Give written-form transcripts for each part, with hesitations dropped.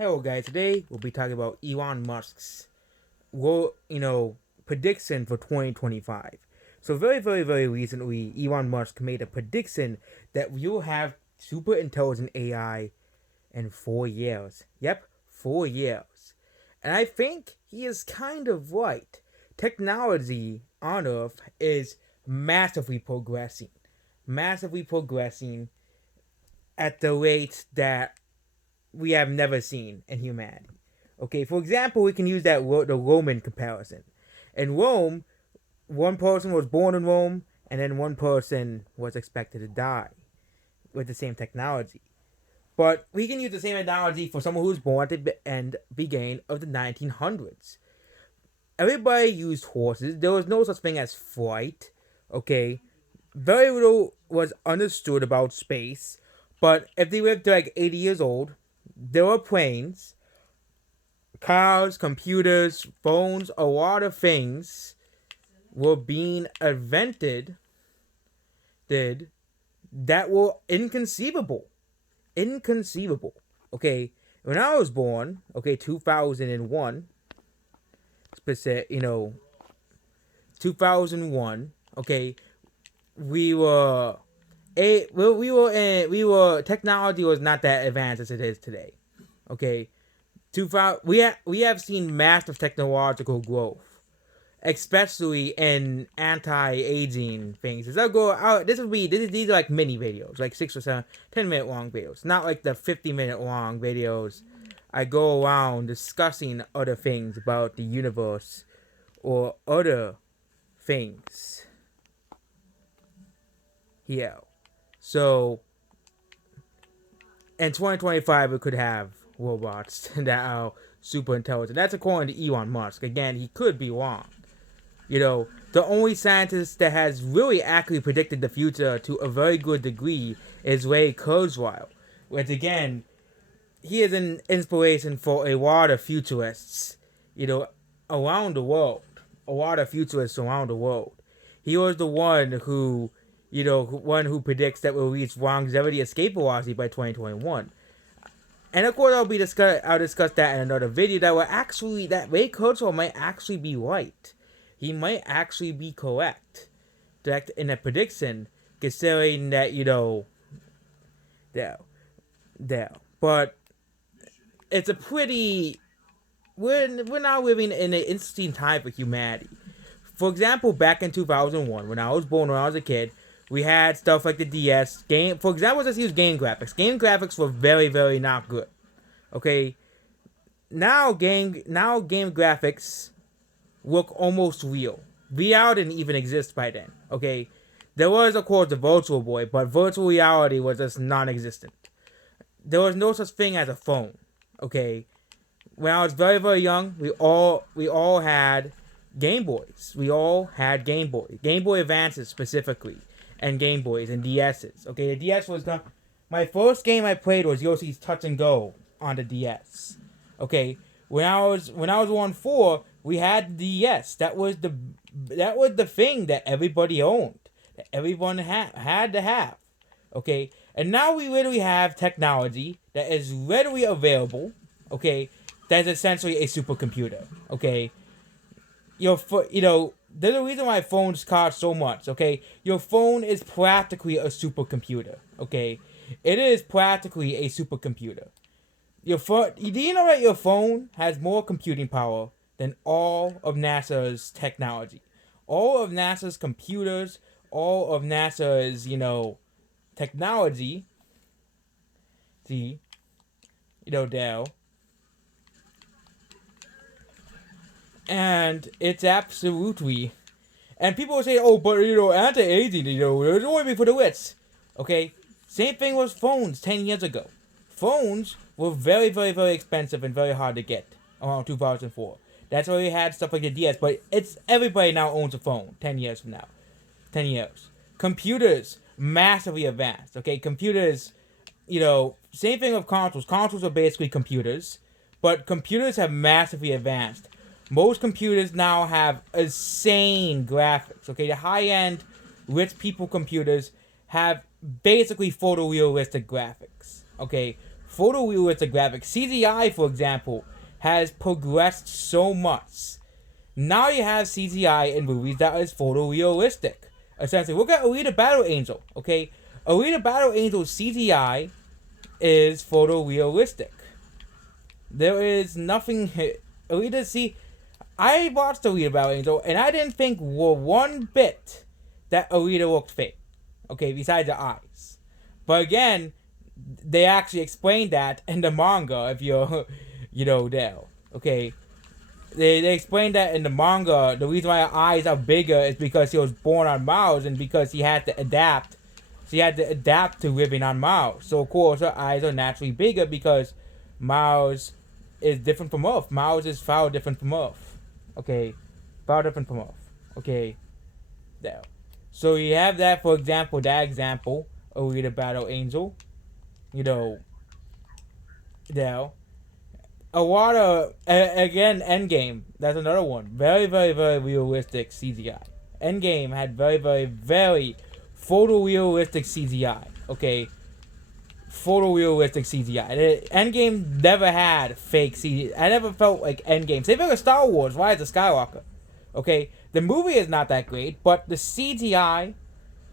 Hello, guys. Today we'll be talking about Elon Musk's prediction for 2025. So very recently, Elon Musk made a prediction that we will have super intelligent AI in 4 years. Yep, 4 years. And I think he is kind of right. Technology on Earth is massively progressing at the rate that we have never seen in humanity. Okay, for example, we can use the Roman comparison. In Rome, one person was born in Rome, and then one person was expected to die with the same technology. But we can use the same analogy for someone who was born at the end beginning of the 1900s. Everybody used horses. There was no such thing as flight. Okay, very little was understood about space. But if they lived to like 80 years old, there were planes, cars, computers, phones, a lot of things were being invented that were inconceivable. Inconceivable. Okay, when I was born, 2001, specific, 2001, okay, we were technology was not that advanced as it is today. Okay, we have seen massive technological growth, especially in anti-aging things. These are like mini videos, like 6 or 7, 10-minute long videos, not like the 50-minute long videos. I go around discussing other things about the universe or other things. Yeah. So in 2025, we could have robots that are super intelligent. That's according to Elon Musk. Again, he could be wrong. The only scientist that has really accurately predicted the future to a very good degree is Ray Kurzweil. Which again, he is an inspiration for a lot of futurists, around the world. A lot of futurists around the world. He was the one who predicts that we'll reach longevity escape velocity by 2021. And of course, I'll discuss that in another video. That Ray Kurzweil might actually be right. He might actually be correct in a prediction, considering that there. But it's a pretty. We're now living in an interesting time for humanity. For example, back in 2001, when I was a kid, we had stuff like the DS game. For example, let's use game graphics. Game graphics were very not good. Okay, now game graphics look almost real. VR didn't even exist by then. Okay, there was of course the Virtual Boy, but virtual reality was just non-existent. There was no such thing as a phone. Okay, when I was very young, we all had Game Boys. We all had Game Boys. Game Boy Advances specifically, and Game Boys and DSs. Okay, the DS was not. My first game I played was Yoshi's Touch and Go on the DS. Okay, when I was 1-4, we had the DS. That was the thing that everybody owned, that everyone had to have. Okay, and now we literally have technology that is readily available. Okay, that's essentially a supercomputer. Okay, there's a reason why phones cost so much. Okay, your phone is practically a supercomputer. Okay, it is practically a supercomputer. Do you know that your phone has more computing power than all of NASA's technology? All of NASA's computers, all of NASA's, technology. See, Dell. And it's absolutely. And people say, oh, but, anti-aging, it's only for the wits. Okay? Same thing with phones 10 years ago. Phones were very expensive and very hard to get around 2004. That's why we had stuff like the DS. But everybody now owns a phone 10 years from now. 10 years. Computers, massively advanced. Okay? Computers, same thing with consoles. Consoles are basically computers. But computers have massively advanced. Most computers now have insane graphics. Okay, the high-end, rich people computers have basically photorealistic graphics. Okay, photorealistic graphics. CGI, for example, has progressed so much. Now you have CGI in movies that is photorealistic. Essentially, look at Alita Battle Angel. Okay, Alita Battle Angel CGI is photorealistic. There is nothing. Alita, see, I watched Alita Battle Angel and I didn't think one bit that Alita looked fake. Okay, besides the eyes. But again, they actually explained that in the manga. If you're, there. Okay, they explained that in the manga. The reason why her eyes are bigger is because she was born on Mars and because she had to adapt. She had to adapt to living on Mars. So of course her eyes are naturally bigger because Mars is different from Earth. Mars is far different from Earth. Okay, far different from Earth. Okay, there. So you have that, for example, Alita Battle Angel. There. A lot of, again, Endgame. That's another one. Very, very, very realistic CGI. Endgame had very, very, very photorealistic CGI. Okay, photorealistic CGI. Endgame never had fake CGI. I never felt like Endgame. Same thing with Star Wars, Rise of Skywalker. Okay, the movie is not that great, but the CGI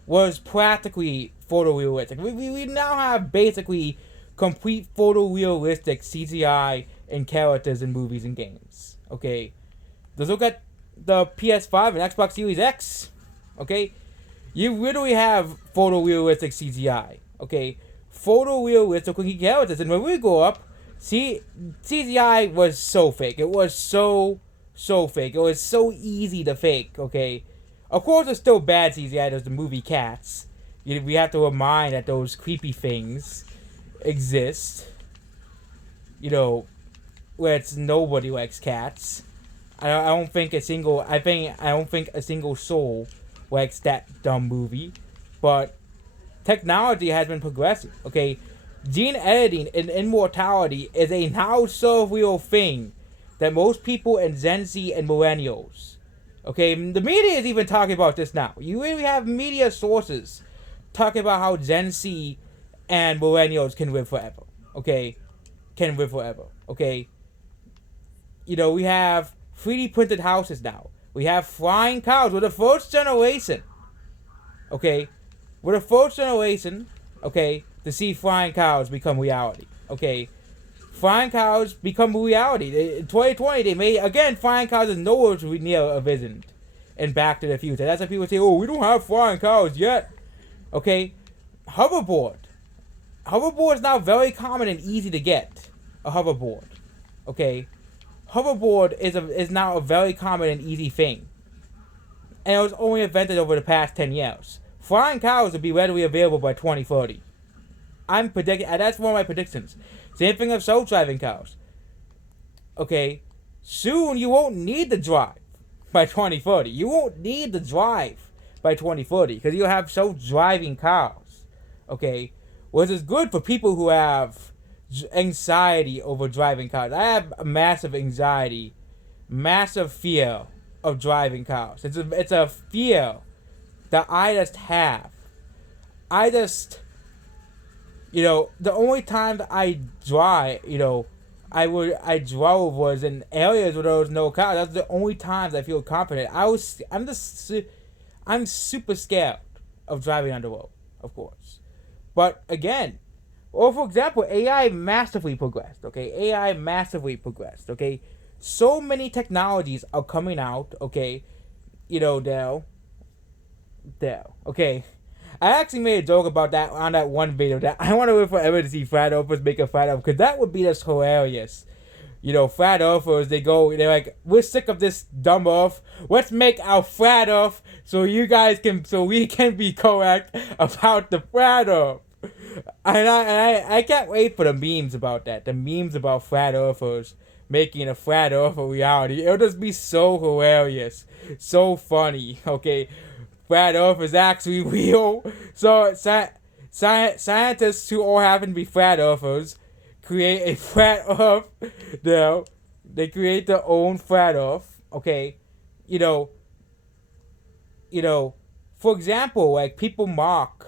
was practically photorealistic. We now have basically complete photorealistic CGI and characters in movies and games. Okay, let's look at the PS5 and Xbox Series X. Okay, you literally have photorealistic CGI. Okay, photorealistic characters, and when we grew up, CGI was so fake. It was so fake. It was so easy to fake. Okay, of course, it's still bad CGI. There's the movie Cats. We have to remind that those creepy things exist. Where it's nobody likes cats. I don't think a single soul likes that dumb movie. But technology has been progressing. Okay, gene editing and immortality is a now so real thing that most people in Gen Z and millennials. Okay, the media is even talking about this now. You really have media sources talking about how Gen Z and millennials can live forever. Okay, Okay, we have 3D printed houses now. We have flying cars. We're the first generation. Okay, to see flying cows become reality. Okay, flying cows become reality. In 2020, they made, again, flying cows is nowhere near a vision in Back to the Future. That's why people say, oh, we don't have flying cows yet. Okay, hoverboard. Hoverboard is now very common and easy to get. A hoverboard. Okay, hoverboard is now a very common and easy thing. And it was only invented over the past 10 years. Flying cows will be readily available by 2030. I'm predicting, that's one of my predictions. Same thing of self-driving cars. Okay, soon you won't need to drive by 2030. You won't need to drive by 2030 because you'll have self-driving cars. Okay, which is good for people who have anxiety over driving cars. I have a massive anxiety, massive fear of driving cars. It's a fear that I just have. The only time that I drive, I drove was in areas where there was no cars. That's the only times I feel confident. I'm super scared of driving on the road, of course. But again, or for example, AI massively progressed. Okay, AI massively progressed. Okay, so many technologies are coming out. Okay, Dell. Okay, I actually made a joke about that on that one video that I want to live forever to see flat earthers make a flat earth because that would be just hilarious. Flat earthers, they're like, we're sick of this dumb earth. Let's make our flat earth so we can be correct about the flat earth. And I can't wait for the memes about that. The memes about flat earthers making a flat earth a reality. It'll just be so hilarious. So funny. Okay, flat earth is actually real. So scientists who all happen to be flat earthers create a flat earth. They create their own flat earth. Okay, for example, like people mock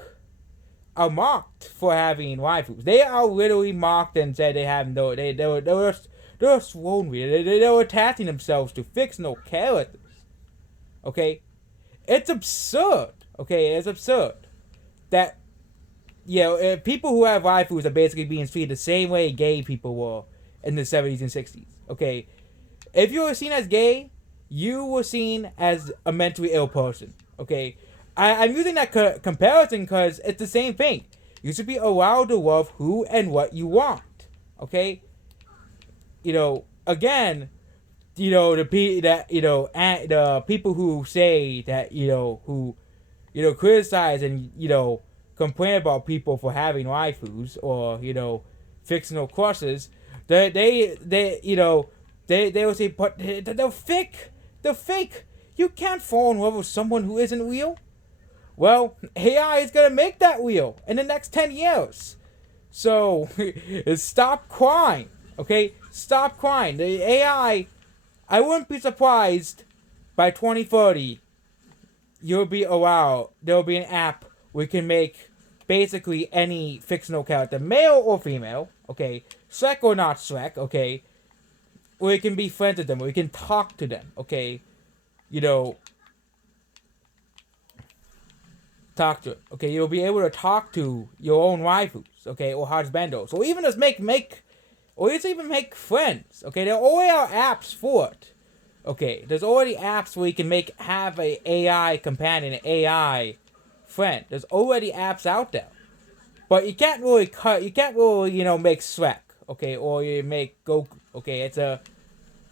are mocked for having waifus. They are literally mocked and said they have no. They were swollen. They were attaching themselves to fictional characters. Okay, it's absurd. Okay, it's absurd that people who have waifus are basically being treated the same way gay people were in the 70s and 60s. Okay, if you were seen as gay, you were seen as a mentally ill person. Okay, I'm using that comparison because it's the same thing. You should be allowed to love who and what you want. Okay, again, the people who say that who criticize and complain about people for having waifus or fictional crushes. They will say, but they're fake. They're fake. You can't fall in love with someone who isn't real. Well, AI is gonna make that real in the next 10 years. So stop crying. Okay, stop crying. The AI. I wouldn't be surprised by 2030 you'll be allowed. There'll be an app where you can make basically any fictional character, male or female, okay, Shrek or not Shrek, okay, where you can be friends with them, where you can talk to them, okay, talk to it, okay, you'll be able to talk to your own waifus, okay, or husbandos, or even just or even make friends, okay, there already are apps for it. Okay, there's already apps where you can have a AI companion, an AI friend. There's already apps out there, but you can't really make Shrek, okay, or you make Goku, okay. It's a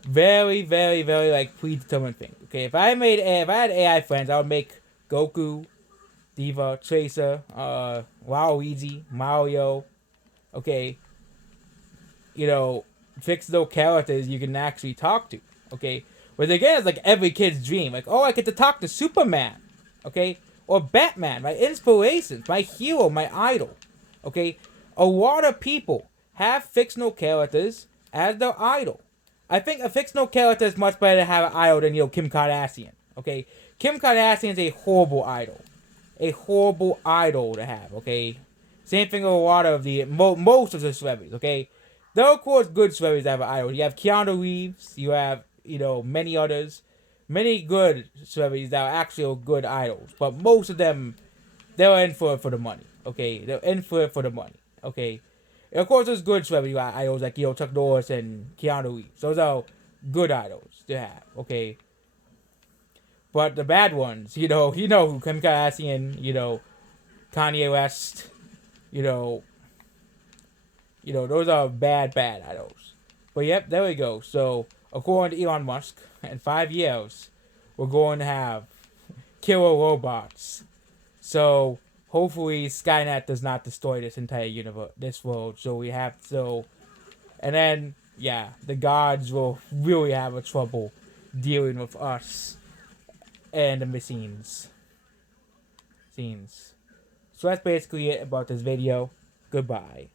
very, very, very like predetermined thing. Okay, if I had AI friends, I would make Goku, Diva, Tracer, Waluigi, Mario, okay. Fictional characters you can actually talk to, okay. But again, it's like every kid's dream. Like, oh, I get to talk to Superman, okay? Or Batman, my inspirations, my hero, my idol, okay? A lot of people have fictional characters as their idol. I think a fictional character is much better to have an idol than, Kim Kardashian, okay? Kim Kardashian is a horrible idol. A horrible idol to have, okay? Same thing with a lot of most of the celebrities, okay? There are, of course, good celebrities that have an idol. You have Keanu Reeves, you have many others, many good celebrities that are actually good idols, but most of them, they're in for the money, okay? They're in for the money, okay? And of course, there's good celebrity idols like, Chuck Norris and Keanu Reeves. Those are good idols to have, okay? But the bad ones, who Kim Kardashian, Kanye West, those are bad idols. But yep, there we go. So, according to Elon Musk, in 5 years, we're going to have killer robots. So, hopefully, Skynet does not destroy this entire universe, this world. And then, the gods will really have a trouble dealing with us and the machines. So, that's basically it about this video. Goodbye.